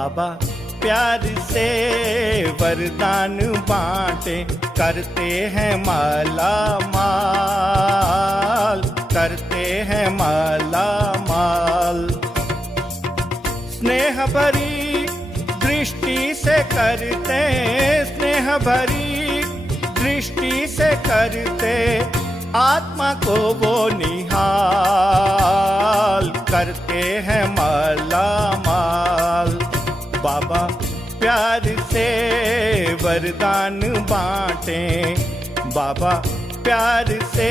बाबा प्यार से वरदान बांटे, करते हैं माला माल, करते हैं माला माल। स्नेह भरी दृष्टि से करते, स्नेह भरी दृष्टि से करते, आत्मा को वो निहाल, करते हैं माला माल। बाबा प्यार से वरदान बांटे, बाबा प्यार से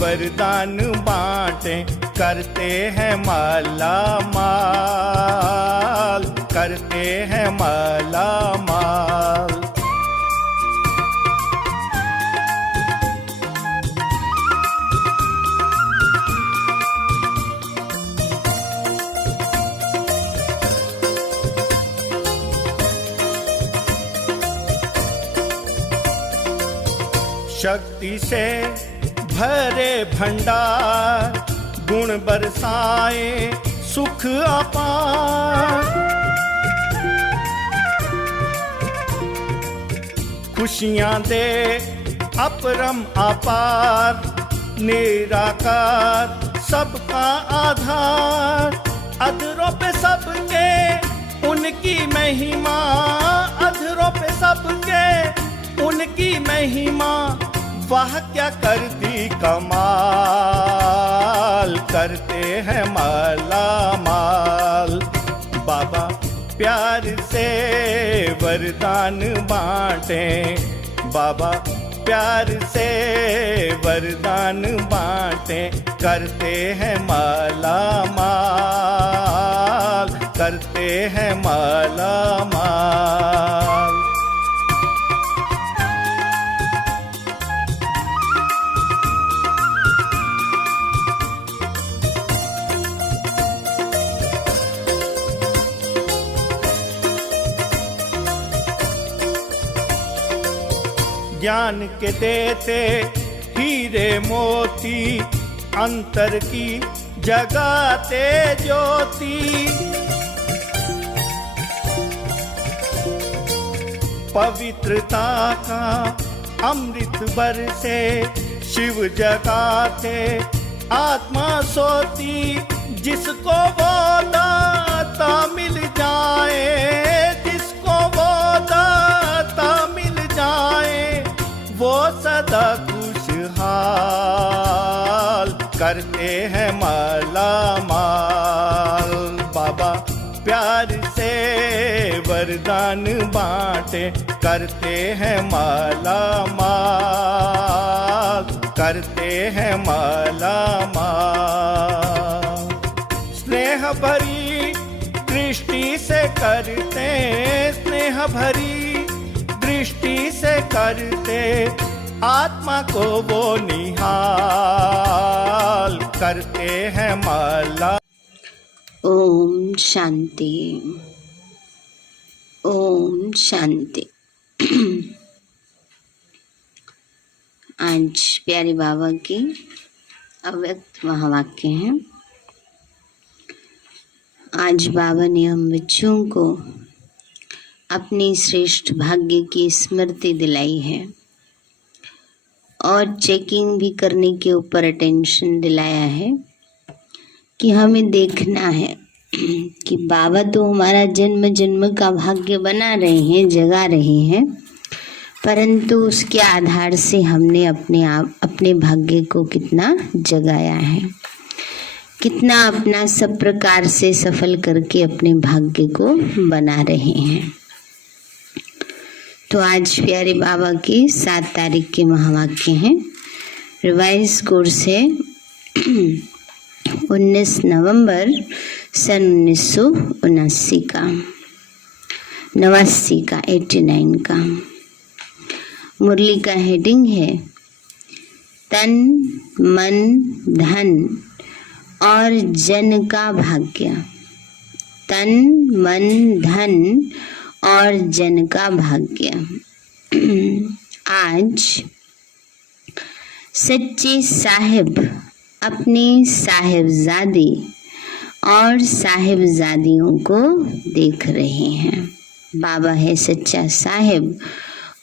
वरदान बांटे, करते हैं माला माल, करते हैं माला माल। शक्ति से भरे भंडार, गुण बरसाए सुख अपार। खुशियां दे अपरम अपार, निराकार सबका आधार। अधरों पे सबके उनकी महिमा, अधरों पे सबके उनकी महिमा। वाह क्या कर दी कमाल, करते हैं माला माल। बाबा प्यार से वरदान बांटे, बाबा प्यार से वरदान बांटे, करते हैं माला माल, करते हैं माला माल। ज्ञान के देते हीरे मोती, अंतर की जगाते ज्योति। पवित्रता का अमृत बरसे, शिव जगाते आत्मा सोती। जिसको वो दाता मिल जाए, जिसको वो दाता मिल जाए, वो सदा खुशहाल, करते हैं माला माल। बाबा प्यार से वरदान बांटे, करते हैं माला माल, करते हैं माला माल। स्नेह भरी दृष्टि से करते, स्नेह भरी दृष्टि से करते, आत्मा को वो निहाल, करते हैं माला। ओम शांति, ओम शांति। आज प्यारे बाबा की अव्यक्त महावाक्य हैं। आज बाबा ने हम बच्चों को अपनी श्रेष्ठ भाग्य की स्मृति दिलाई है और चेकिंग भी करने के ऊपर अटेंशन दिलाया है कि हमें देखना है कि बाबा तो हमारा जन्म जन्म का भाग्य बना रहे हैं, जगा रहे हैं, परंतु उसके आधार से हमने अपने भाग्य को कितना जगाया है, कितना अपना सब प्रकार से सफल करके अपने भाग्य को बना रहे हैं। तो आज प्यारे बाबा की 7 तारीख के महावाक्य हैं। रिवाइज कोर्स है 19 नवंबर सन 1979 का, 89 का। मुरली का हेडिंग है तन मन धन और जन का भाग्य। तन मन धन और जन का भाग्य। आज सच्चे साहिब अपने साहिबजादे और साहिबजादियों को देख रहे हैं। बाबा है सच्चा साहिब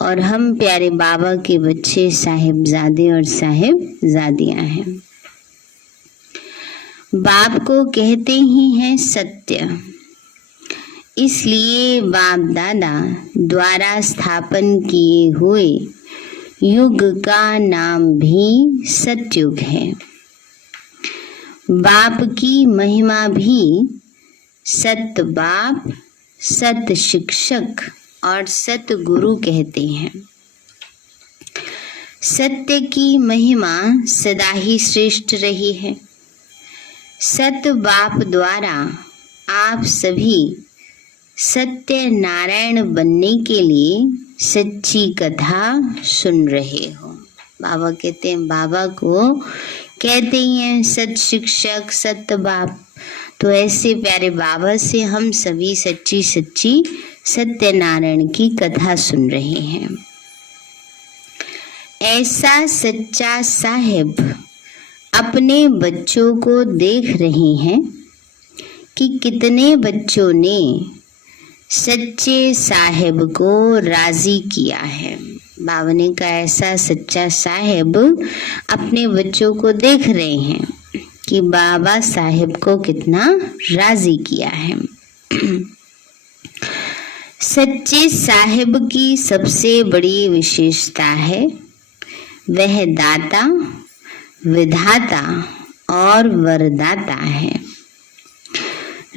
और हम प्यारे बाबा के बच्चे साहिबजादे और साहिबजादियां हैं। बाप को कहते ही हैं सत्य, इसलिए बाप दादा द्वारा स्थापन किए हुए युग का नाम भी सतयुग है। बाप की महिमा भी सत बाप, सत शिक्षक और सत गुरु कहते हैं। सत्य की महिमा सदा ही श्रेष्ठ रही है। सत बाप द्वारा आप सभी सत्य नारायण बनने के लिए सच्ची कथा सुन रहे हो। बाबा कहते हैं, बाबा को कहते ही हैं सत शिक्षक, सत बाप। तो ऐसे प्यारे बाबा से हम सभी सच्ची सच्ची सत्यनारायण की कथा सुन रहे हैं। ऐसा सच्चा साहिब अपने बच्चों को देख रहे हैं कि कितने बच्चों ने सच्चे साहिब को राजी किया है। बाबा ने कहा ऐसा सच्चा साहिब अपने बच्चों को देख रहे हैं कि बाबा साहिब को कितना राजी किया है। सच्चे साहिब की सबसे बड़ी विशेषता है वह दाता, विधाता और वरदाता है।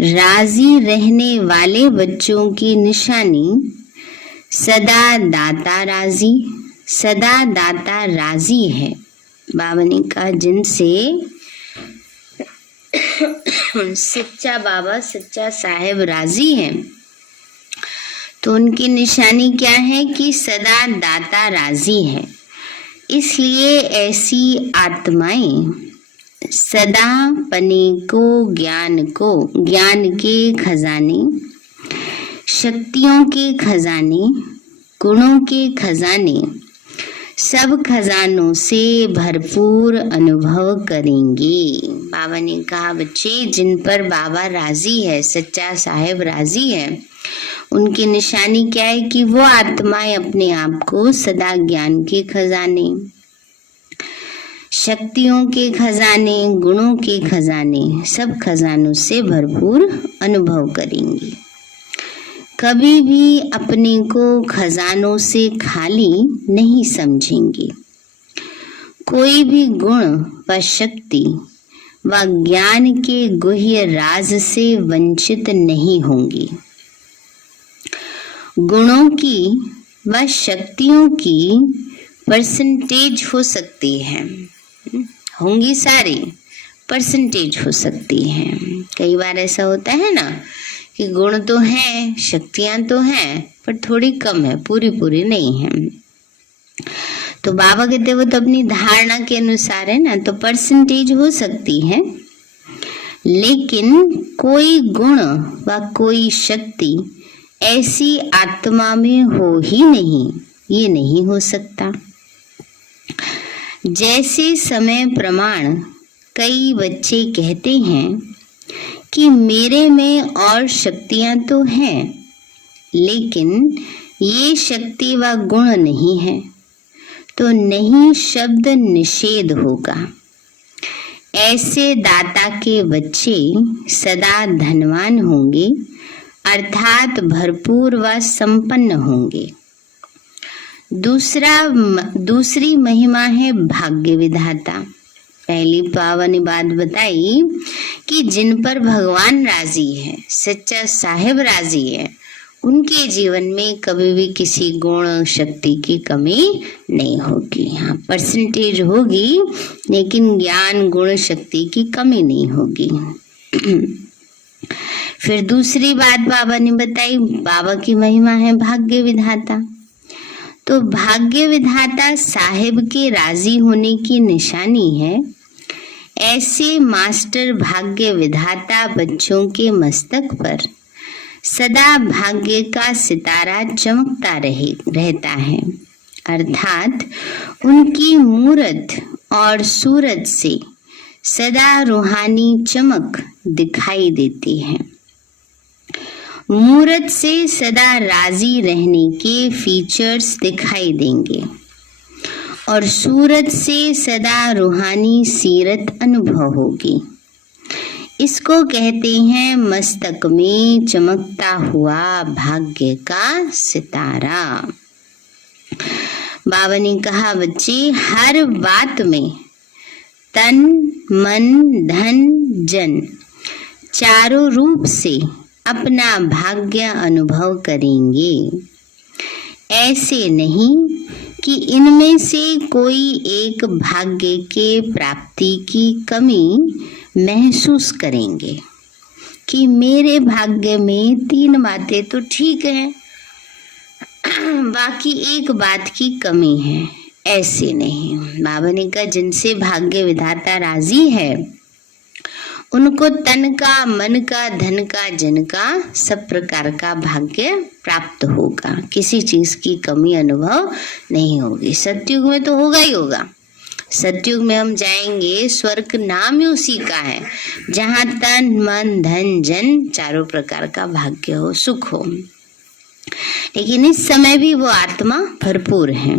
राजी रहने वाले बच्चों की निशानी सदा दाता राजी, सदा दाता राजी है। बाबा ने कहा जिनसे सच्चा बाबा, सच्चा साहिब राजी है तो उनकी निशानी क्या है कि सदा दाता राजी है। इसलिए ऐसी आत्माएं सदा पने को, ज्ञान के खजाने, शक्तियों के खजाने, गुणों के खजाने, सब खजानों से भरपूर अनुभव करेंगे। बाबा ने कहा बच्चे जिन पर बाबा राजी है, सच्चा साहिब राजी है, उनकी निशानी क्या है कि वो आत्माएं अपने आप को सदा ज्ञान के खजाने, शक्तियों के खजाने, गुणों के खजाने, सब खजानों से भरपूर अनुभव करेंगी। कभी भी अपने को खजानों से खाली नहीं समझेंगे। कोई भी गुण व शक्ति व ज्ञान के गुह्य राज से वंचित नहीं होंगी। गुणों की व शक्तियों की परसेंटेज हो सकती है, होंगी सारी, परसेंटेज हो सकती है। कई बार ऐसा होता है ना कि गुण तो हैं, शक्तियां तो हैं, पर थोड़ी कम है, पूरी नहीं है। तो बाबा कहते वो तो अपनी धारणा के अनुसार है ना, तो परसेंटेज हो सकती है, लेकिन कोई गुण व कोई शक्ति ऐसी आत्मा में हो ही नहीं, ये नहीं हो सकता। जैसे समय प्रमाण कई बच्चे कहते हैं कि मेरे में और शक्तियां तो हैं, लेकिन ये शक्ति व गुण नहीं है, तो नहीं शब्द निषेध होगा। ऐसे दाता के बच्चे सदा धनवान होंगे, अर्थात भरपूर व संपन्न होंगे। दूसरी महिमा है भाग्य विधाता। पहली बाबा ने बात बताई कि जिन पर भगवान राजी है, सच्चा साहिब राजी है, उनके जीवन में कभी भी किसी गुण शक्ति की कमी नहीं होगी। हाँ, परसेंटेज होगी, लेकिन ज्ञान गुण शक्ति की कमी नहीं होगी। फिर दूसरी बात बाबा ने बताई, बाबा की महिमा है भाग्य विधाता। तो भाग्य विधाता साहिब के राजी होने की निशानी है। ऐसे मास्टर भाग्य विधाता बच्चों के मस्तक पर सदा भाग्य का सितारा चमकता रहता है, अर्थात उनकी मूरत और सूरत से सदा रूहानी चमक दिखाई देती है। मूरत से सदा राजी रहने के फीचर्स दिखाई देंगे और सूरत से सदा रूहानी सीरत अनुभव होगी। इसको कहते हैं मस्तक में चमकता हुआ भाग्य का सितारा। बाबा ने कहा, बच्चे हर बात में तन मन धन जन चारों रूप से अपना भाग्य अनुभव करेंगे। ऐसे नहीं कि इनमें से कोई एक भाग्य के प्राप्ति की कमी महसूस करेंगे कि मेरे भाग्य में 3 बातें तो ठीक हैं, बाकी एक बात की कमी है। ऐसे नहीं। बाबा ने कहा, जिनसे भाग्य विधाता राजी है उनको तन का, मन का, धन का, जन का सब प्रकार का भाग्य प्राप्त होगा। किसी चीज की कमी अनुभव नहीं होगी। सतयुग में तो होगा ही होगा। सतयुग में हम जाएंगे, स्वर्ग नाम ही उसी का है जहाँ तन मन धन जन चारों प्रकार का भाग्य हो, सुख हो। लेकिन इस समय भी वो आत्मा भरपूर है।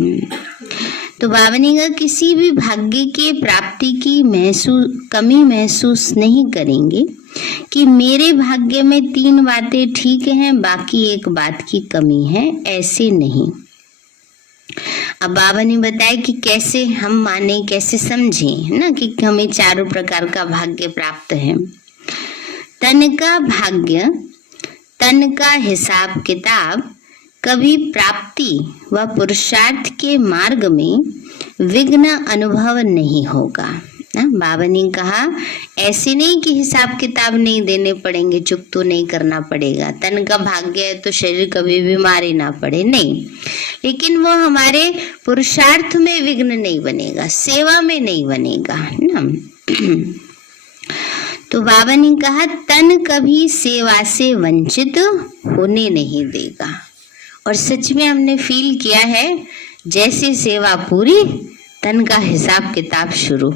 तो बाबा ने कहा, किसी भी भाग्य के प्राप्ति की कमी महसूस नहीं करेंगे कि मेरे भाग्य में 3 बातें ठीक हैं, बाकी एक बात की कमी है। ऐसे नहीं। अब बाबा ने बताया कि कैसे हम माने, कैसे समझे, है ना, कि हमें चारों प्रकार का भाग्य प्राप्त है। तन का भाग्य, तन का हिसाब किताब कभी प्राप्ति व पुरुषार्थ के मार्ग में विघ्न अनुभव नहीं होगा। बाबा ने कहा, ऐसे नहीं कि हिसाब किताब नहीं देने पड़ेंगे, चुप तो नहीं करना पड़ेगा। तन का भाग्य है तो शरीर कभी बीमारी ना पड़े, नहीं, लेकिन वो हमारे पुरुषार्थ में विघ्न नहीं बनेगा, सेवा में नहीं बनेगा ना। तो बाबा ने कहा, तन कभी सेवा से वंचित होने नहीं देगा। और सच में हमने फील किया है, जैसे सेवा पूरी तन का हिसाब किताब शुरू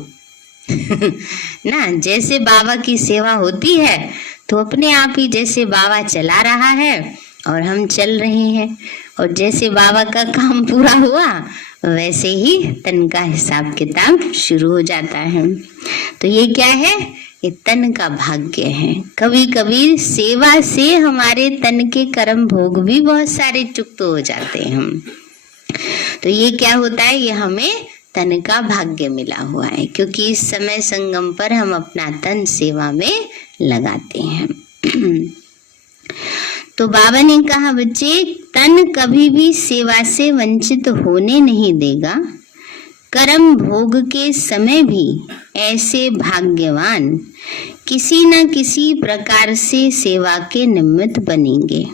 ना। जैसे बाबा की सेवा होती है तो अपने आप ही जैसे बाबा चला रहा है और हम चल रहे हैं, और जैसे बाबा का काम पूरा हुआ वैसे ही तन का हिसाब किताब शुरू हो जाता है। तो ये क्या है? ये तन का भाग्य है। कभी कभी सेवा से हमारे तन के कर्म भोग भी बहुत सारे चुक्त हो जाते हैं हम। तो ये क्या होता है? ये हमें तन का भाग्य मिला हुआ है, क्योंकि इस समय संगम पर हम अपना तन सेवा में लगाते हैं। तो बाबा ने कहा, बच्चे तन कभी भी सेवा से वंचित होने नहीं देगा। कर्म भोग के समय भी ऐसे भाग्यवान किसी न किसी प्रकार से सेवा के निमित्त बनेंगे।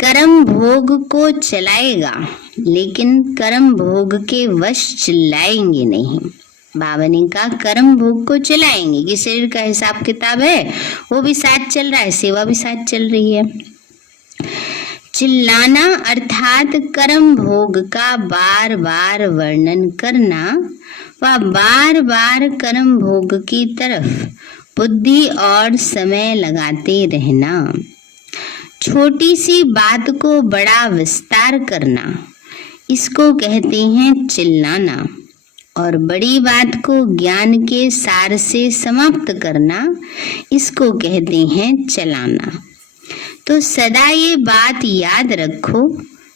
कर्म भोग को चलाएगा, लेकिन कर्म भोग के वश चिल्लाएंगे नहीं। बाबा ने कहा, कर्म भोग को चलाएंगे कि शरीर का हिसाब किताब है, वो भी साथ चल रहा है, सेवा भी साथ चल रही है। चिल्लाना अर्थात कर्म भोग का बार बार वर्णन करना व बार बार कर्म भोग की तरफ बुद्धि और समय लगाते रहना। छोटी सी बात को बड़ा विस्तार करना, इसको कहते हैं चिल्लाना। और बड़ी बात को ज्ञान के सार से समाप्त करना, इसको कहते हैं चलाना। तो सदा ये बात याद रखो,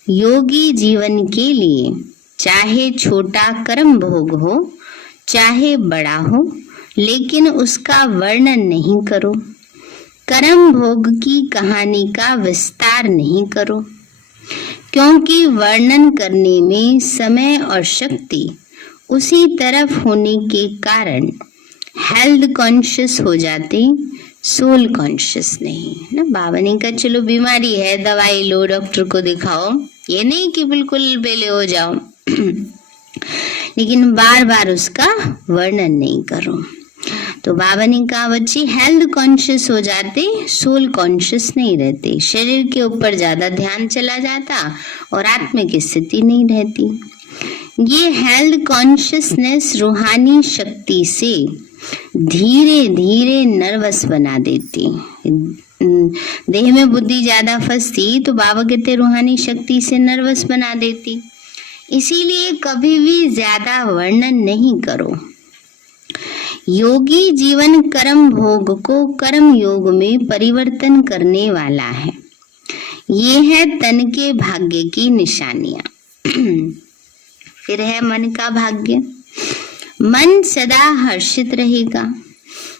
योगी जीवन के लिए चाहे छोटा कर्म भोग हो चाहे बड़ा हो, लेकिन उसका वर्णन नहीं करो। कर्म भोग की कहानी का विस्तार नहीं करो, क्योंकि वर्णन करने में समय और शक्ति उसी तरफ होने के कारण हेल्थ कॉन्शियस हो जाते, सोल कॉन्शियस नहीं ना। बाबा ने कहा, चलो बीमारी है, दवाई लो, डॉक्टर को दिखाओ, ये नहीं कि बिल्कुल बेले हो जाओ लेकिन बार बार उसका वर्णन नहीं करो। तो बाबा ने कहा, बच्चे हेल्थ कॉन्शियस हो जाते, सोल कॉन्शियस नहीं रहते। शरीर के ऊपर ज्यादा ध्यान चला जाता और आत्मा की स्थिति नहीं रहती। ये हेल्थ कॉन्शियसनेस रूहानी शक्ति से धीरे धीरे नर्वस बना देती। देह में बुद्धि ज्यादा फंसती तो बाबा कहते रूहानी शक्ति से नर्वस बना देती। इसीलिए कभी भी ज्यादा वर्णन नहीं करो। योगी जीवन कर्म भोग को कर्म योग में परिवर्तन करने वाला है। ये है तन के भाग्य की निशानियां। फिर है मन का भाग्य। मन सदा हर्षित रहेगा,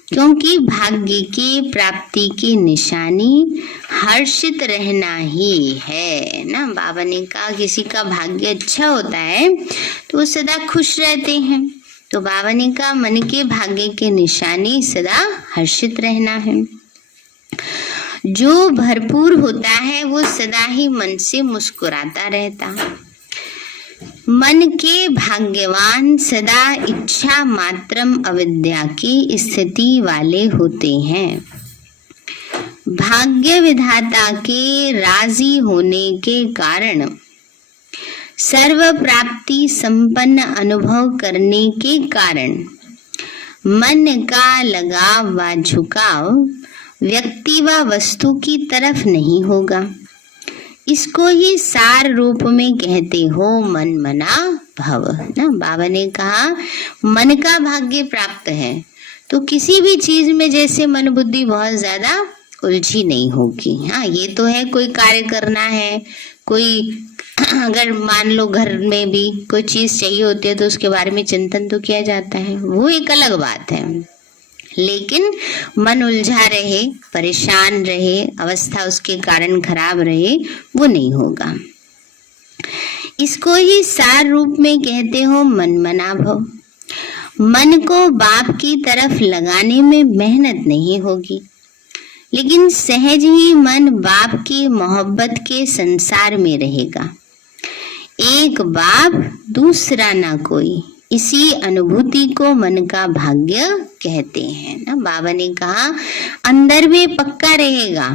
क्योंकि भाग्य की प्राप्ति की निशानी हर्षित रहना ही है ना। बाबा ने कहा किसी का भाग्य अच्छा होता है तो वो सदा खुश रहते हैं। तो बाबा ने कहा मन के भाग्य की निशानी सदा हर्षित रहना है। जो भरपूर होता है वो सदा ही मन से मुस्कुराता रहता। मन के भाग्यवान सदा इच्छा मात्रम अविद्या की स्थिति वाले होते हैं। भाग्य विधाता के राजी होने के कारण सर्व प्राप्ति संपन्न अनुभव करने के कारण मन का लगाव व झुकाव व्यक्ति व वस्तु की तरफ नहीं होगा। इसको ही सार रूप में कहते हो मन मना भव ना। बाबा ने कहा मन का भाग्य प्राप्त है तो किसी भी चीज में जैसे मन बुद्धि बहुत ज्यादा उलझी नहीं होगी। हाँ, ये तो है कोई कार्य करना है, कोई अगर मान लो घर में भी कोई चीज चाहिए होती है तो उसके बारे में चिंतन तो किया जाता है, वो एक अलग बात है। लेकिन मन उलझा रहे, परेशान रहे, अवस्था उसके कारण खराब रहे, वो नहीं होगा। इसको ही सार रूप में कहते हो मन मना भव। मन को बाप की तरफ लगाने में मेहनत नहीं होगी, लेकिन सहज ही मन बाप की मोहब्बत के संसार में रहेगा। एक बाप दूसरा ना कोई, इसी अनुभूति को मन का भाग्य कहते हैं ना। बाबा ने कहा अंदर में पक्का रहेगा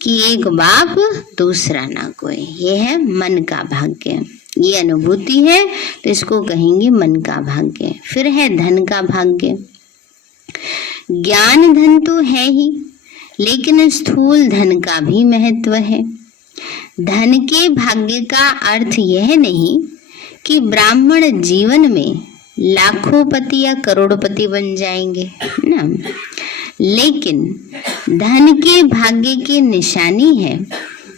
कि एक बाप दूसरा ना कोई, ये है मन का भाग्य। ये अनुभूति है तो इसको कहेंगे मन का भाग्य। फिर है धन का भाग्य। ज्ञान धन तो है ही, लेकिन स्थूल धन का भी महत्व है। धन के भाग्य का अर्थ यह नहीं कि ब्राह्मण जीवन में लाखोंपति या करोड़पति बन जाएंगे ना, लेकिन धन के भाग्य की निशानी है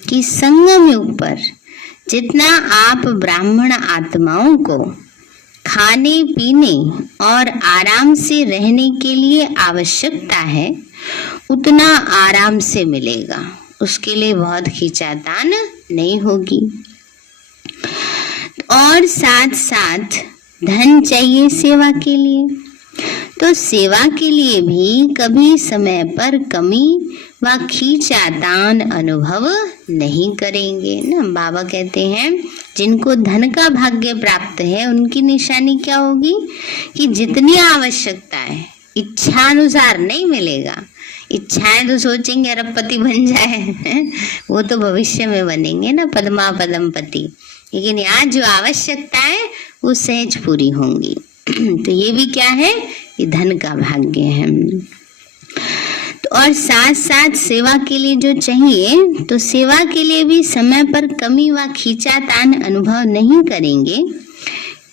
कि संगम युग पर जितना आप ब्राह्मण आत्माओं को खाने पीने और आराम से रहने के लिए आवश्यकता है उतना आराम से मिलेगा। उसके लिए बहुत खींचातान नहीं होगी। और साथ साथ धन चाहिए सेवा के लिए, तो सेवा के लिए भी कभी समय पर कमी व खींचातान अनुभव नहीं करेंगे ना। बाबा कहते हैं जिनको धन का भाग्य प्राप्त है उनकी निशानी क्या होगी कि जितनी आवश्यकता है इच्छानुसार नहीं मिलेगा। इच्छाएं तो सोचेंगे अरबपति बन जाए वो तो भविष्य में बनेंगे ना, पद्मा पदमपति, लेकिन यहाँ जो आवश्यकता है वो सहज पूरी होंगी। तो ये भी क्या है, ये धन का भाग्य है। तो और साथ साथ सेवा के लिए जो चाहिए, तो सेवा के लिए भी समय पर कमी व खींचातान अनुभव नहीं करेंगे।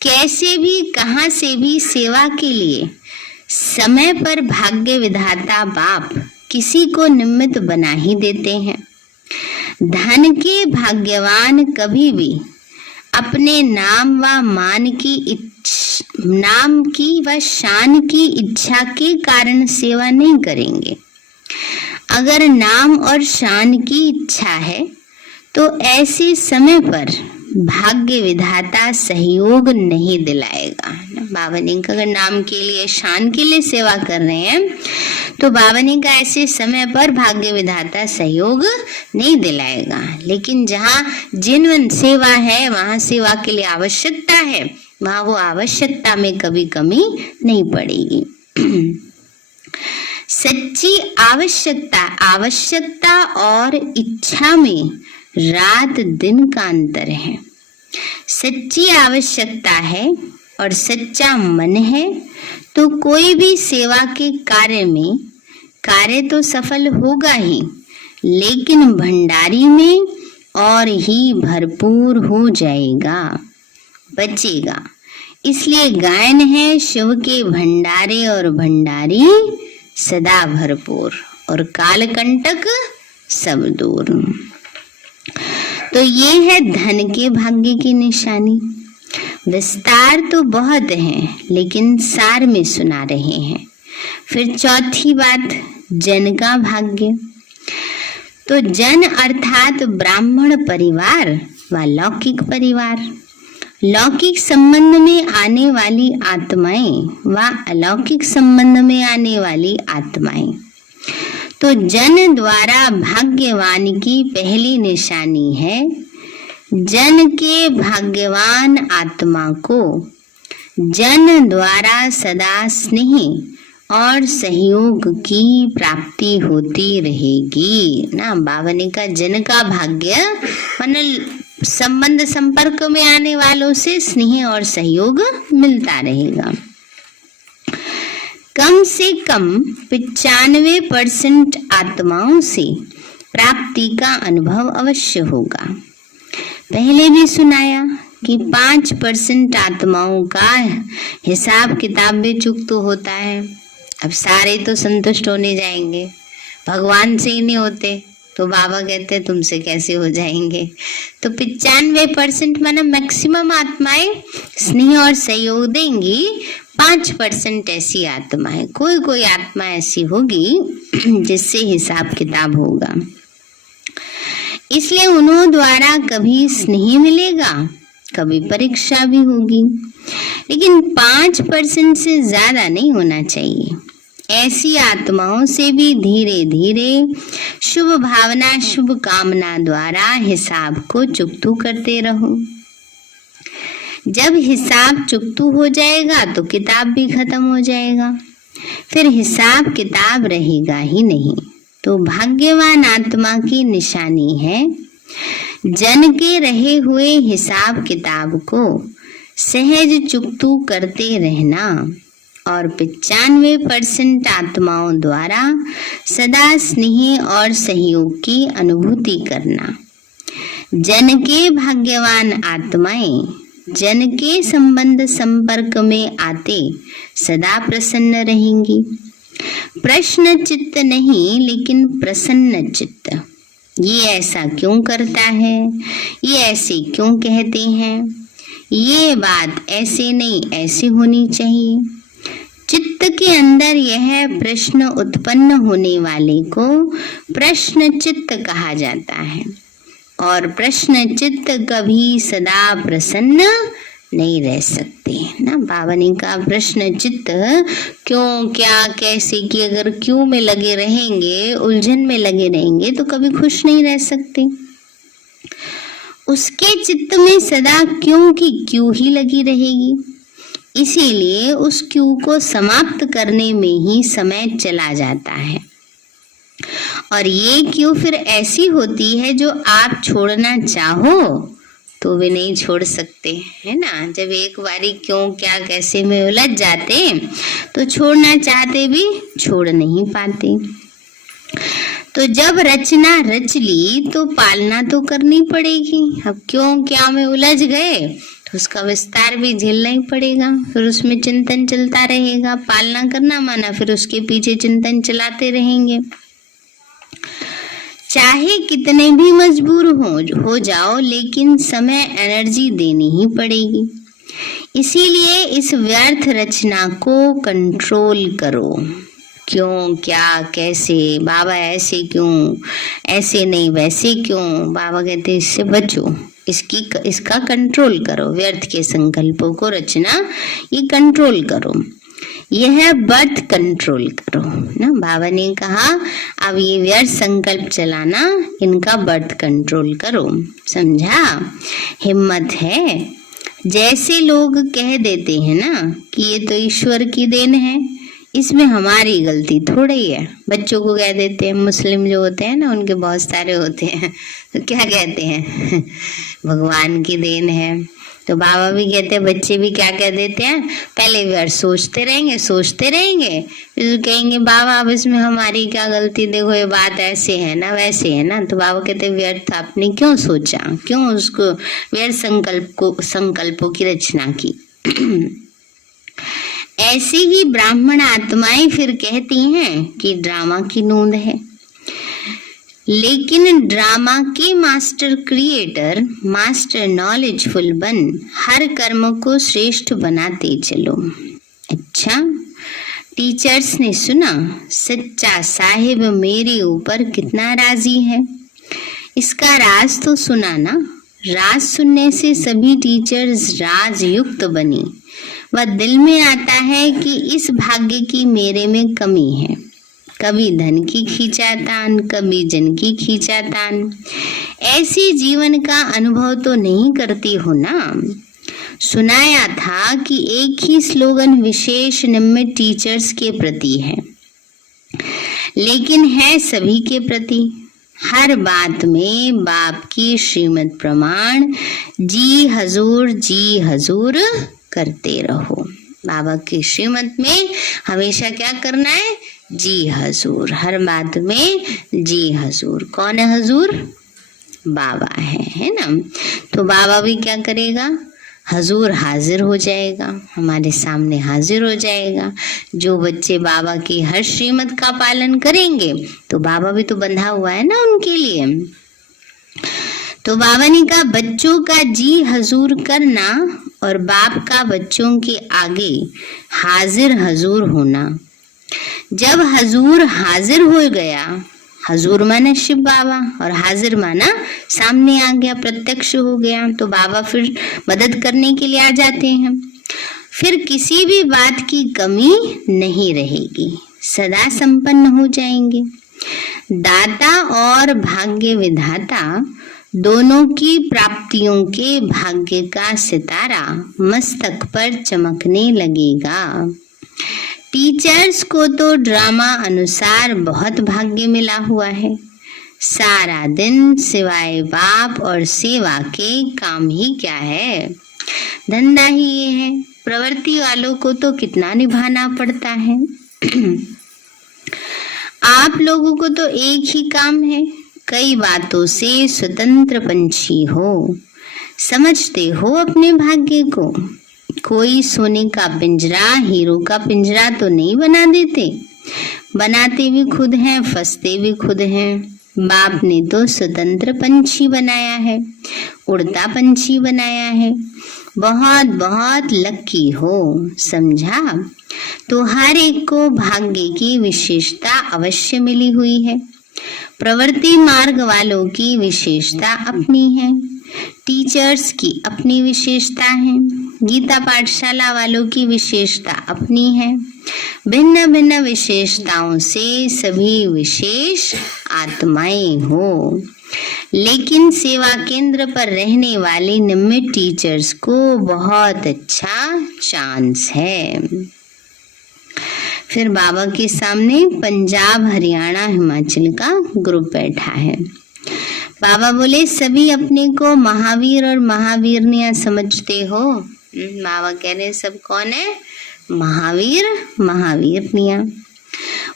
कैसे भी कहाँ से भी सेवा के लिए समय पर भाग्य विधाता बाप किसी को निमित्त बना ही देते हैं। धन के भाग्यवान कभी भी अपने नाम व मान की नाम की व शान की इच्छा के कारण सेवा नहीं करेंगे। अगर नाम और शान की इच्छा है तो ऐसे समय पर भाग्य विधाता सहयोग नहीं दिलाएगा। बाबा ने कहा अगर नाम के लिए शान के लिए सेवा कर रहे हैं तो बाबा ने कहा ऐसे समय पर भाग्य विधाता सहयोग नहीं दिलाएगा। लेकिन जहाँ जिनवन सेवा है, वहाँ सेवा के लिए आवश्यकता है, वहाँ वो आवश्यकता में कभी कमी नहीं पड़ेगी। सच्ची आवश्यकता और इच्छा में रात दिन का अंतर है। सच्ची आवश्यकता है और सच्चा मन है तो कोई भी सेवा के कार्य तो सफल होगा ही, लेकिन भंडारी में और ही भरपूर हो जाएगा, बचेगा। इसलिए गायन है शिव के भंडारे और भंडारी सदा भरपूर और कालकंटक सब दूर। तो ये है धन के भाग्य की निशानी। विस्तार तो बहुत है लेकिन सार में सुना रहे हैं। फिर चौथी बात, जन का भाग्य। तो जन अर्थात ब्राह्मण परिवार व लौकिक परिवार, लौकिक संबंध में आने वाली आत्माएं व अलौकिक संबंध में आने वाली आत्माएं। तो जन द्वारा भाग्यवान की पहली निशानी है जन के भाग्यवान आत्मा को जन द्वारा सदा स्नेह और सहयोग की प्राप्ति होती रहेगी ना। बाबा ने का जन का भाग्य मतलब संबंध संपर्क में आने वालों से स्नेह और सहयोग मिलता रहेगा। कम से कम 95% आत्माओं से प्राप्ति का अनुभव अवश्य होगा। पहले भी सुनाया कि 5% आत्माओं का हिसाब किताब में चूक तो होता है। अब सारे तो संतुष्ट होने जाएंगे, भगवान से ही नहीं होते तो बाबा कहते तुमसे कैसे हो जाएंगे। तो 95% माना मैक्सिमम आत्माएं स्नेह और सहयोग देंगी। 5% ऐसी आत्माएं, कोई आत्मा ऐसी होगी जिससे हिसाब किताब होगा। इसलिए उन्हों द्वारा कभी स्नेह मिलेगा, कभी परीक्षा भी होगी, लेकिन 5% से ज्यादा नहीं होना चाहिए। ऐसी आत्माओं से भी धीरे धीरे शुभ भावना शुभ कामना द्वारा हिसाब को चुकतू करते रहो। जब हिसाब चुकतू हो जाएगा तो किताब भी खत्म हो जाएगा, फिर हिसाब किताब रहेगा ही नहीं। तो भाग्यवान आत्मा की निशानी है जन के रहे हुए हिसाब किताब को सहज चुकतू करते रहना और 95% आत्माओं द्वारा सदा स्नेह और सहयोग की अनुभूति करना। जन के भाग्यवान आत्माएं जन के संबंध संपर्क में आते सदा प्रसन्न रहेंगी। प्रश्न चित्त नहीं लेकिन प्रसन्न चित्त। ये ऐसा क्यों करता है, ये ऐसे क्यों कहते हैं, ये बात ऐसे नहीं ऐसे होनी चाहिए। चित्त के अंदर यह प्रश्न उत्पन्न होने वाले को प्रश्न चित्त कहा जाता है। और प्रश्न चित्त कभी सदा प्रसन्न नहीं रह सकते ना। बाबा ने कहा प्रश्न चित्त क्यों क्या कैसे कि अगर क्यों में लगे रहेंगे, उलझन में लगे रहेंगे तो कभी खुश नहीं रह सकते। उसके चित्त में सदा क्यों की क्यों ही लगी रहेगी। इसीलिए उस क्यों को समाप्त करने में ही समय चला जाता है। और ये क्यों फिर ऐसी होती है जो आप छोड़ना चाहो तो भी नहीं छोड़ सकते, है ना। जब एक बारी क्यों क्या कैसे में उलझ जाते तो छोड़ना चाहते भी छोड़ नहीं पाते। तो जब रचना रच ली तो पालना तो करनी पड़ेगी। अब क्यों क्या में उलझ गए तो उसका विस्तार भी झेलना ही पड़ेगा। फिर उसमें चिंतन चलता रहेगा। पालना करना माना फिर उसके पीछे चिंतन चलाते रहेंगे। चाहे कितने भी मजबूर हो जाओ लेकिन समय एनर्जी देनी ही पड़ेगी। इसीलिए इस व्यर्थ रचना को कंट्रोल करो। क्यों क्या कैसे, बाबा ऐसे क्यों, ऐसे नहीं वैसे क्यों, बाबा कहते इससे बचो, इसका कंट्रोल करो। व्यर्थ के संकल्पों को रचना ये कंट्रोल करो। यह बर्थ कंट्रोल करो ना। बाबा ने कहा अब ये व्यर्थ संकल्प चलाना, इनका बर्थ कंट्रोल करो। समझा। हिम्मत है। जैसे लोग कह देते हैं ना कि ये तो ईश्वर की देन है, इसमें हमारी गलती थोड़ी है। बच्चों को कह देते हैं, मुस्लिम जो होते हैं ना उनके बहुत सारे होते हैं, तो क्या कहते हैं भगवान की देन है। तो बाबा भी कहते हैं, बच्चे भी क्या कह देते हैं, पहले व्यर्थ सोचते रहेंगे फिर कहेंगे बाबा अब इसमें हमारी क्या गलती, देखो ये बात ऐसे है ना वैसे है ना। तो बाबा कहते हैं व्यर्थ आपने क्यों सोचा, क्यों उसको व्यर्थ संकल्पों की रचना की। ऐसी ही ब्राह्मण आत्माएं फिर कहती हैं कि ड्रामा की नोंद है, लेकिन ड्रामा के मास्टर क्रिएटर, मास्टर नॉलेजफुल बन हर कर्म को श्रेष्ठ बनाते चलो। अच्छा, टीचर्स ने सुना सच्चा साहिब मेरे ऊपर कितना राजी है, इसका राज तो सुना ना। राज सुनने से सभी टीचर्स राजयुक्त बनी। वह दिल में आता है कि इस भाग्य की मेरे में कमी है, कभी धन की खींचातान, कभी जन की खींचातान। ऐसी जीवन का अनुभव तो नहीं करती हो ना। सुनाया था कि एक ही स्लोगन विशेष निम्न टीचर्स के प्रति है, लेकिन है सभी के प्रति। हर बात में बाप की श्रीमत प्रमाण जी हजूर करते रहो। बाबा की श्रीमत में हमेशा क्या करना है, जी हजूर, हर बात में जी हजूर। कौन है हजूर, बाबा है ना। तो बाबा भी क्या करेगा, हजूर हाजिर हो जाएगा, हमारे सामने हाजिर हो जाएगा। जो बच्चे बाबा की हर श्रीमत का पालन करेंगे तो बाबा भी तो बंधा हुआ है ना उनके लिए। तो बाबा ने कहा बच्चों का जी हजूर करना और बाप का बच्चों के आगे हाजिर हजूर होना। जब हजूर हाजिर हो गया, हजूर माना शिव बाबा और हाजिर माना सामने आ गया, प्रत्यक्ष हो गया, तो बाबा फिर मदद करने के लिए आ जाते हैं। फिर किसी भी बात की कमी नहीं रहेगी, सदा संपन्न हो जाएंगे। दाता और भाग्य विधाता दोनों की प्राप्तियों के भाग्य का सितारा मस्तक पर चमकने लगेगा। टीचर्स को तो ड्रामा अनुसार बहुत भाग्य मिला हुआ है। सारा दिन सिवाय बाप और सेवा के काम ही क्या है, धंधा ही ये है। प्रवृत्ति वालों को तो कितना निभाना पड़ता है। आप लोगों को तो एक ही काम है, कई बातों से स्वतंत्र पंछी हो, समझते हो अपने भाग्य को। कोई सोने का पिंजरा, हीरो का पिंजरा तो नहीं बना देते, बनाते भी खुद हैं, फंसते भी खुद हैं। बाप ने तो स्वतंत्र पंछी बनाया है, उड़ता पंछी बनाया है। बहुत बहुत लकी हो, समझा। तो हर एक को भाग्य की विशेषता अवश्य मिली हुई है। प्रवृत्ति मार्ग वालों की विशेषता अपनी है, टीचर्स की अपनी विशेषता है, गीता पाठशाला वालों की विशेषता अपनी है। भिन्न भिन्न विशेषताओं से सभी विशेष आत्माएं हो, लेकिन सेवा केंद्र पर रहने वाले नियमित टीचर्स को बहुत अच्छा चांस है। फिर बाबा के सामने पंजाब, हरियाणा, हिमाचल का ग्रुप बैठा है। बाबा बोले सभी अपने को महावीर और महावीरनियां समझते हो। बाबा कह रहे सब कौन है, महावीर महावीरनियां।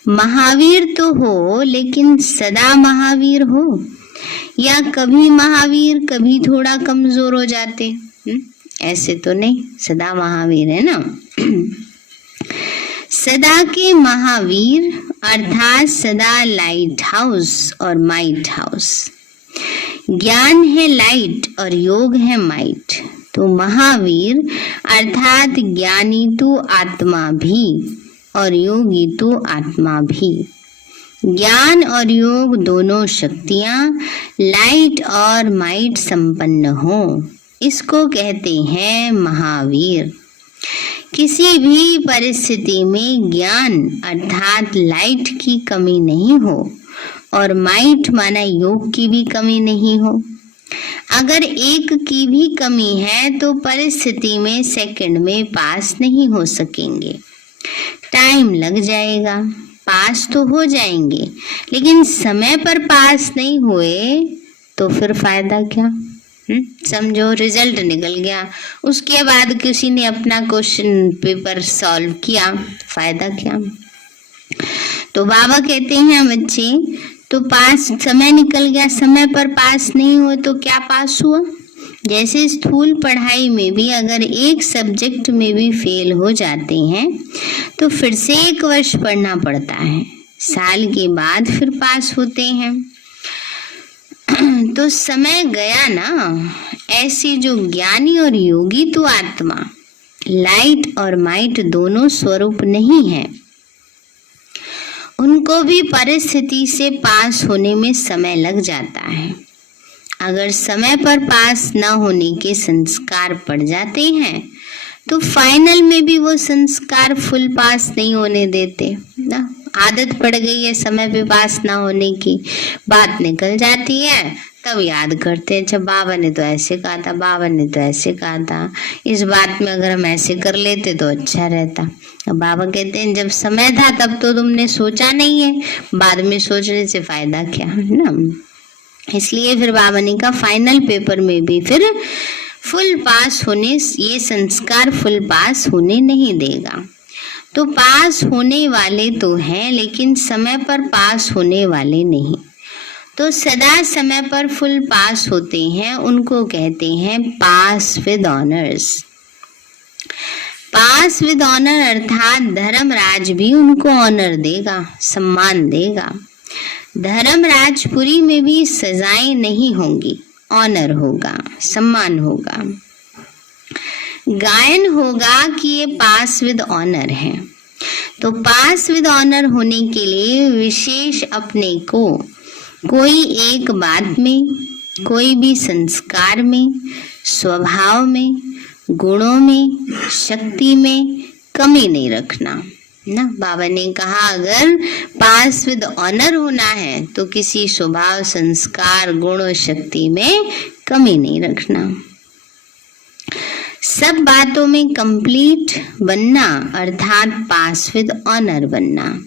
महावीर तो हो, लेकिन सदा महावीर हो, या कभी महावीर कभी थोड़ा कमजोर हो जाते, ऐसे तो नहीं, सदा महावीर है ना। सदा के महावीर अर्थात सदा लाइट हाउस और माइट हाउस। ज्ञान है लाइट और योग है माइट। तो महावीर अर्थात ज्ञानी तो आत्मा भी और योगी तो आत्मा भी। ज्ञान और योग दोनों शक्तियां लाइट और माइट संपन्न हो, इसको कहते हैं महावीर। किसी भी परिस्थिति में ज्ञान अर्थात लाइट की कमी नहीं हो और माइट माना योग की भी कमी नहीं हो। अगर एक की भी कमी है तो परिस्थिति में सेकंड में पास नहीं हो सकेंगे, टाइम लग जाएगा। पास तो हो जाएंगे, लेकिन समय पर पास नहीं हुए तो फिर फायदा क्या, समझो रिजल्ट निकल गया, उसके बाद किसी ने अपना क्वेश्चन पेपर सॉल्व किया, फायदा क्या। तो बाबा कहते हैं बच्चे, तो पास समय निकल गया, समय पर पास नहीं हुए तो क्या पास हुआ। जैसे स्थूल पढ़ाई में भी अगर एक सब्जेक्ट में भी फेल हो जाते हैं तो फिर से 1 वर्ष पढ़ना पड़ता है, साल के बाद फिर पास होते हैं। तो समय गया ना, ऐसे जो ज्ञानी और योगी तो आत्मा, लाइट और माइट दोनों स्वरूप नहीं है, उनको भी परिस्थिति से पास होने में समय लग जाता है। अगर समय पर पास न होने के संस्कार पड़ जाते हैं तो फाइनल में भी वो संस्कार फुल पास नहीं होने देते ना। आदत पड़ गई है समय पे पास ना होने की, बात निकल जाती है तब याद करते हैं, अच्छा बाबा ने तो ऐसे कहा था, बाबा ने तो ऐसे कहा था, इस बात में अगर हम ऐसे कर लेते तो अच्छा रहता। अब बाबा कहते हैं जब समय था तब तो तुमने सोचा नहीं है, बाद में सोचने से फायदा क्या है ना। इसलिए फिर बाबा ने कहा फाइनल पेपर में भी फिर फुल पास होने, ये संस्कार फुल पास होने नहीं देगा। तो पास होने वाले तो हैं लेकिन समय पर पास होने वाले नहीं। तो सदा समय पर फुल पास होते हैं, उनको कहते हैं pass with honours. Pass with honour अर्थात धर्मराज भी उनको ऑनर देगा, सम्मान देगा। धर्मराजपुरी में भी सजाएं नहीं होंगी, ऑनर होगा, सम्मान होगा, गायन होगा कि ये पास विद ऑनर है। तो पास विद ऑनर होने के लिए विशेष अपने को कोई एक बात में, कोई भी संस्कार में, स्वभाव में, गुणों में, शक्ति में कमी नहीं रखना ना। बाबा ने कहा अगर पास विद ऑनर होना है तो किसी स्वभाव, संस्कार, गुण और शक्ति में कमी नहीं रखना। सब बातों में कंप्लीट बनना अर्थात पास विद ऑनर बनना।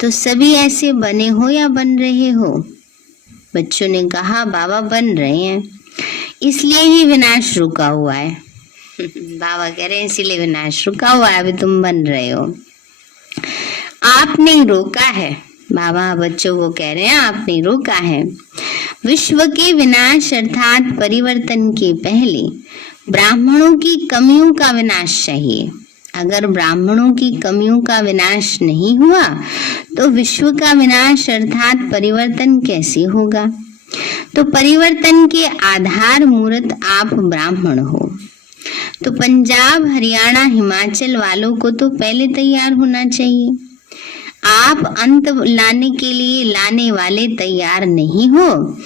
तो सभी ऐसे बने हो या बन रहे हो? बच्चों ने कहा बाबा बन रहे हैं, इसलिए ही विनाश रुका हुआ है। बाबा कह रहे हैं इसीलिए विनाश रुका हुआ है, अभी तुम बन रहे हो, आपने रोका है। बाबा बच्चों को कह रहे हैं आपने रोका है। विश्व के विनाश अर्थात परिवर्तन के पहले ब्राह्मणों की कमियों का विनाश चाहिए। अगर ब्राह्मणों की कमियों का विनाश नहीं हुआ तो विश्व का विनाश अर्थात परिवर्तन कैसे होगा। तो परिवर्तन के आधार मूर्त आप ब्राह्मण हो। तो पंजाब, हरियाणा, हिमाचल वालों को तो पहले तैयार होना चाहिए। आप अंत लाने के लिए लाने वाले तैयार नहीं हो,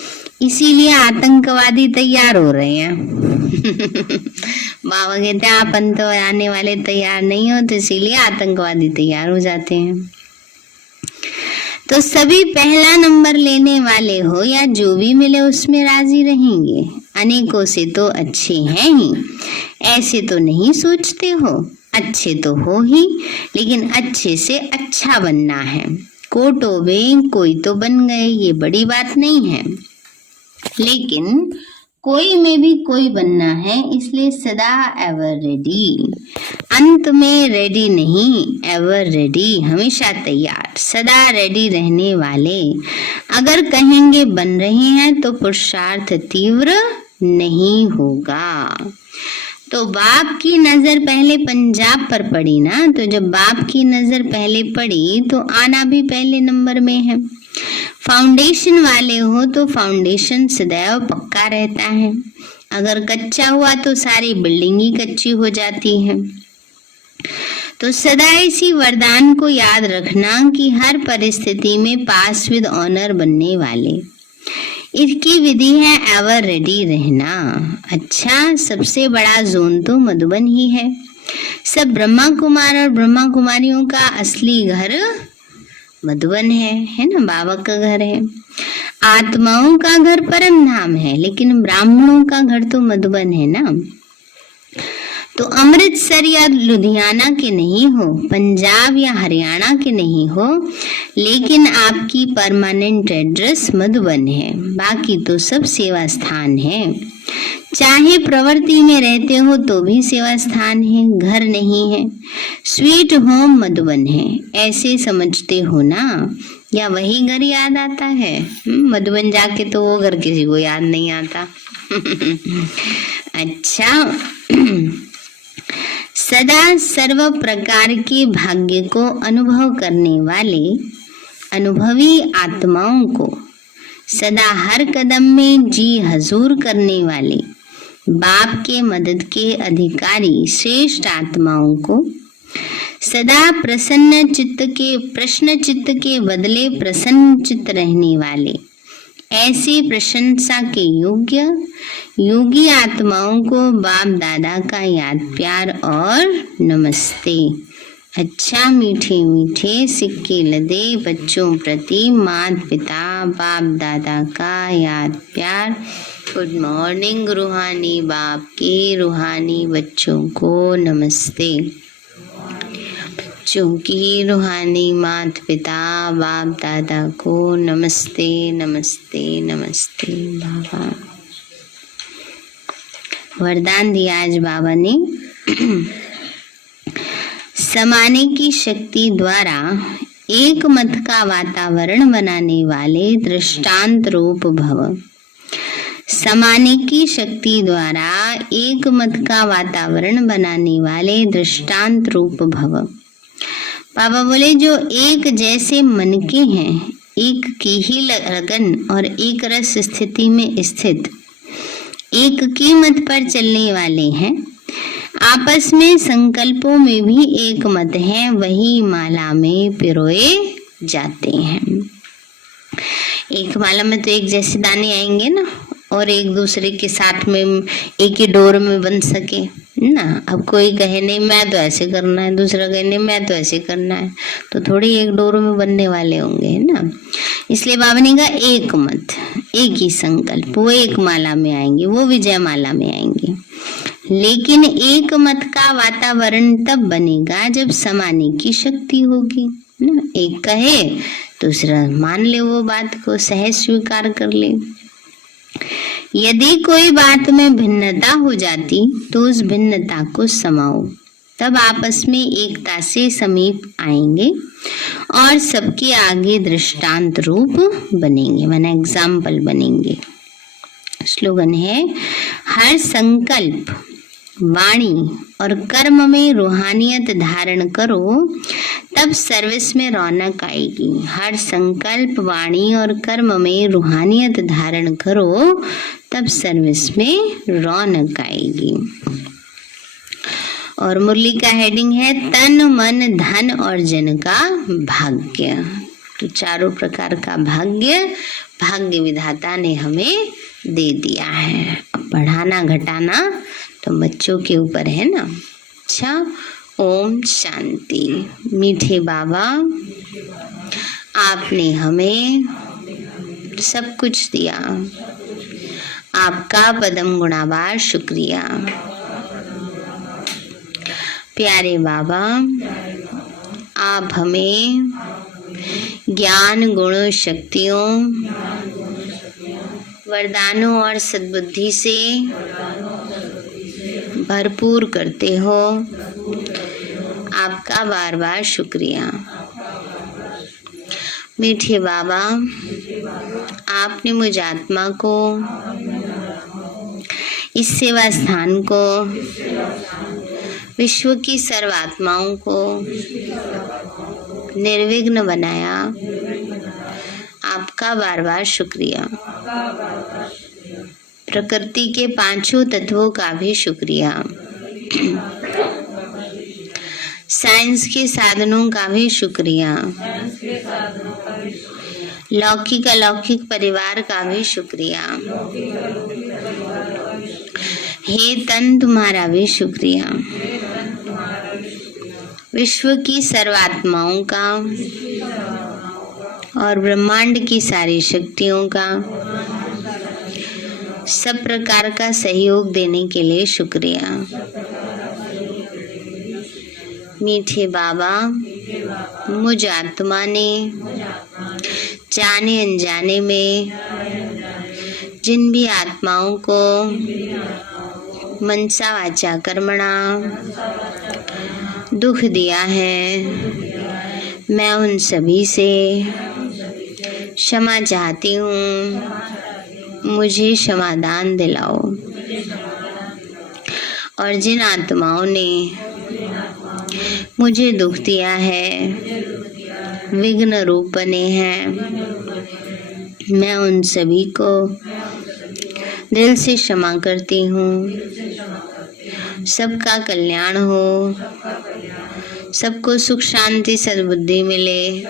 इसीलिए आतंकवादी तैयार हो रहे हैं। बाबा कहते हैं आप अंत लाने वाले तैयार नहीं हो तो इसीलिए आतंकवादी तैयार हो जाते हैं। तो सभी पहला नंबर लेने वाले हो या जो भी मिले उसमें राजी रहेंगे। अनेकों से तो अच्छे हैं ही, ऐसे तो नहीं सोचते हो, अच्छे तो हो ही, लेकिन अच्छे से अच्छा बनना है। कोटो में कोई तो बन गए, ये बड़ी बात नहीं है, लेकिन कोई में भी कोई बनना है, इसलिए सदा एवर रेडी। अंत में रेडी नहीं, एवर रेडी, हमेशा तैयार, सदा रेडी रहने वाले। अगर कहेंगे बन रहे हैं तो पुरुषार्थ तीव्र नहीं होगा। तो बाप की नजर पहले पंजाब पर पड़ी ना, तो जब बाप की नजर पहले पड़ी तो आना भी पहले नंबर में है। फाउंडेशन वाले हो तो फाउंडेशन सदैव पक्का रहता है। अगर कच्चा हुआ तो सारी बिल्डिंग ही कच्ची हो जाती है। तो सदा इसी वरदान को याद रखना कि हर परिस्थिति में पास विद ऑनर बनने वाले। इसकी विधि है एवर रेडी रहना। अच्छा, सबसे बड़ा जोन तो मधुबन ही है। सब ब्रह्मा कुमार और ब्रह्मा कुमारियों का असली घर मधुबन है ना, बाबा का घर है। आत्माओं का घर परम धाम है, लेकिन ब्राह्मणों का घर तो मधुबन है ना। तो अमृतसर या लुधियाना के नहीं हो, पंजाब या हरियाणा के नहीं हो, लेकिन आपकी परमानेंट एड्रेस मधुबन है, बाकी तो सब सेवा स्थान है। चाहे प्रवृत्ति में रहते हो तो भी सेवा स्थान है, घर नहीं है। स्वीट होम मधुबन है, ऐसे समझते हो ना, या वही घर याद आता है? मधुबन जाके तो वो घर किसी को याद नहीं आता। अच्छा, सदा सर्व प्रकार के भाग्य को अनुभव करने वाले अनुभवी आत्माओं को, सदा हर कदम में जी हजूर करने वाले बाप के मदद के अधिकारी श्रेष्ठ आत्माओं को, सदा प्रसन्न चित्त के बदले प्रसन्न चित्त रहने वाले ऐसे प्रशंसा के योगी आत्माओं को बाप दादा का याद प्यार और नमस्ते। अच्छा, मीठे मीठे सिक्के लदे बच्चों प्रति माता पिता बाप दादा का याद प्यार। गुड मॉर्निंग रूहानी बाप के रूहानी बच्चों को नमस्ते। बच्चों की रूहानी माता पिता बाप दादा को नमस्ते नमस्ते नमस्ते। बाबा वरदान दिया आज बाबा ने। समाने की शक्ति द्वारा एक मत का वातावरण बनाने वाले दृष्टांत रूप भव। समाने की शक्ति द्वारा एक मत का वातावरण बनाने वाले दृष्टांत रूप भव। बाबा बोले जो एक जैसे मन के हैं, एक की ही लगन और एक रस स्थिति में स्थित, एक की मत पर चलने वाले हैं, आपस में संकल्पों में भी एक मत है, वही माला में पिरोए जाते हैं। एक माला में तो एक जैसे दाने आएंगे ना, और एक दूसरे के साथ में एक ही डोर में बन सके ना। अब कोई कहे नहीं मैं तो ऐसे करना है, दूसरा कहे नहीं मैं तो ऐसे करना है, तो थोड़ी एक डोर में बनने वाले होंगे, है ना। इसलिए बाबा ने कहा एक मत, एक ही संकल्प, वो एक माला में आएंगे, वो विजय माला में आएंगे। लेकिन एक मत का वातावरण तब बनेगा जब समाने की शक्ति होगी ना। एक कहे दूसरा मान ले, वो बात को सहज स्वीकार कर ले। यदि कोई बात में भिन्नता हो जाती तो उस भिन्नता को समाओ, तब आपस में एकता से समीप आएंगे और सबके आगे दृष्टांत रूप बनेंगे, माना एग्जाम्पल बनेंगे। स्लोगन है हर संकल्प वाणी और कर्म में रूहानियत धारण करो, तब सर्विस में रौनक आएगी। हर संकल्प वाणी और कर्म में रूहानियत धारण करो, तब सर्विस में रौनक आएगी। और मुरली का हेडिंग है तन मन धन और जन का भाग्य। तो चारों प्रकार का भाग्य विधाता ने हमें दे दिया है। अब बढ़ाना घटाना तो बच्चों के ऊपर है ना। अच्छा, ओम शांति। मीठे बाबा, आपने हमें सब कुछ दिया, आपका पदम गुणावार शुक्रिया। प्यारे बाबा, आप हमें ज्ञान गुण शक्तियों वरदानों और सद्बुद्धि से भरपूर करते हो, आपका बार बार शुक्रिया। मीठे बाबा, आपने मुझ आत्मा को, इस सेवा स्थान को, विश्व की सर्वात्माओं को निर्विघ्न बनाया, आपका बार बार शुक्रिया। प्रकृति के पांचों तत्वों का भी शुक्रिया, साइंस के साधनों का भी शुक्रिया, लौकिक अलौकिक परिवार का भी शुक्रिया। हे तन, तुम्हारा भी शुक्रिया। विश्व की सर्वात्माओं का और ब्रह्मांड की सारी शक्तियों का सब प्रकार का सहयोग देने के लिए शुक्रिया। मीठे बाबा, मुझ आत्मा ने जाने अनजाने में जिन भी आत्माओं को मनसा वाचा कर्मणा दुख दिया है, मैं उन सभी से क्षमा चाहती हूँ, मुझे क्षमादान दिलाओ। और जिन आत्माओं ने मुझे दुख दिया है, विघ्न रूप बने हैं, मैं उन सभी को दिल से क्षमा करती हूँ। सबका कल्याण हो, सबको सुख शांति सद्बुद्धि मिले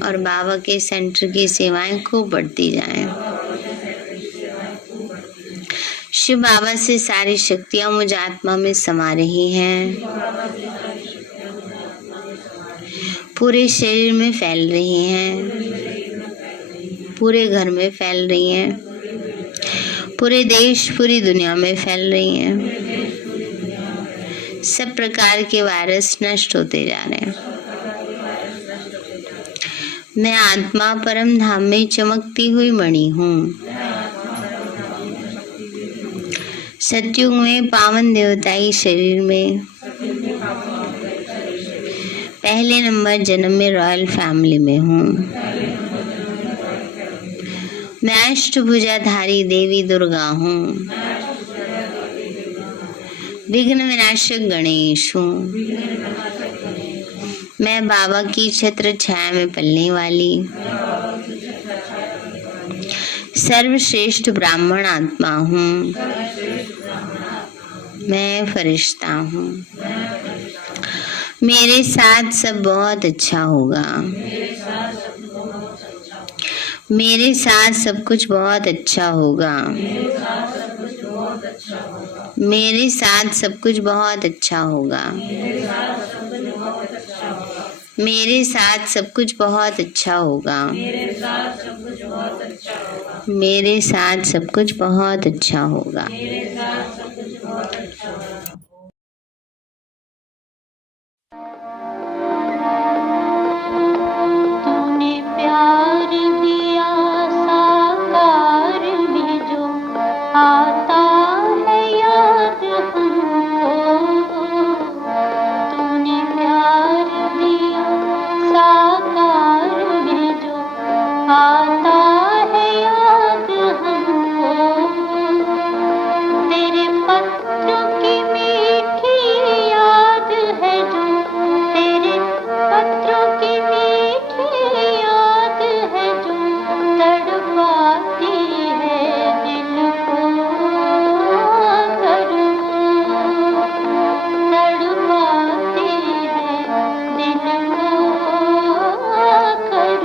और बाबा के सेंटर की सेवाएं खूब बढ़ती जाएं। शिव बाबा से सारी शक्तियां मुझ आत्मा में समा रही हैं, पूरे शरीर में फैल रही हैं, पूरे घर में फैल रही हैं, पूरे देश पूरी दुनिया में फैल रही हैं। सब प्रकार के वायरस नष्ट होते जा रहे हैं। मैं आत्मा परम धाम में चमकती हुई मणि हूँ। सतयुग में पावन देवताई शरीर में पहले नंबर जन्म में रॉयल फैमिली में हूँ। मैं अष्टभुजाधारी देवी दुर्गा हूँ। विघ्न विनाशक गणेश हूँ। मैं बाबा की छत्र छाया में पलने वाली सर्वश्रेष्ठ ब्राह्मण आत्मा हूँ। मैं फरिश्ता हूँ। मेरे साथ सब बहुत अच्छा होगा। मेरे साथ सब कुछ बहुत अच्छा होगा। मेरे साथ सब कुछ बहुत अच्छा होगा। मेरे साथ सब कुछ बहुत अच्छा होगा। मेरे साथ सब कुछ बहुत अच्छा होगा। तूने प्यार दिया साकार भी जो आता है याद हमको। तूने प्यार दिया साकार भी जो आता है याद हमको। तेरे पत्र की मीठी याद है जो, तेरे पत्रों की मीठी याद है जो तड़पाती है दिल को कर, तड़पाती है दिल को कर।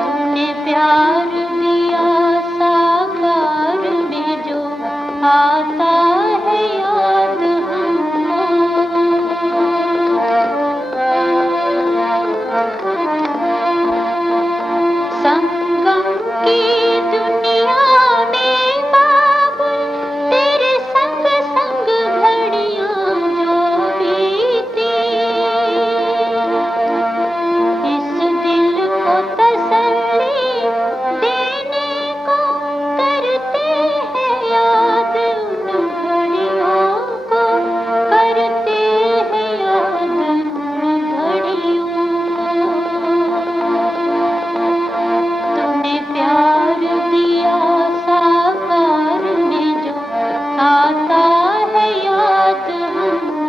तूने प्यार दिया साकार भी जो आता है याद संगम की दुनिया में बाबुल तेरे संग संग घड़ियां जो बीती। इस दिल को तसल्ली देने को करते हैं याद उन घड़ियों को, करते हैं याद उन घड़ियों को। तूने प्यार दिया साकार में जो आता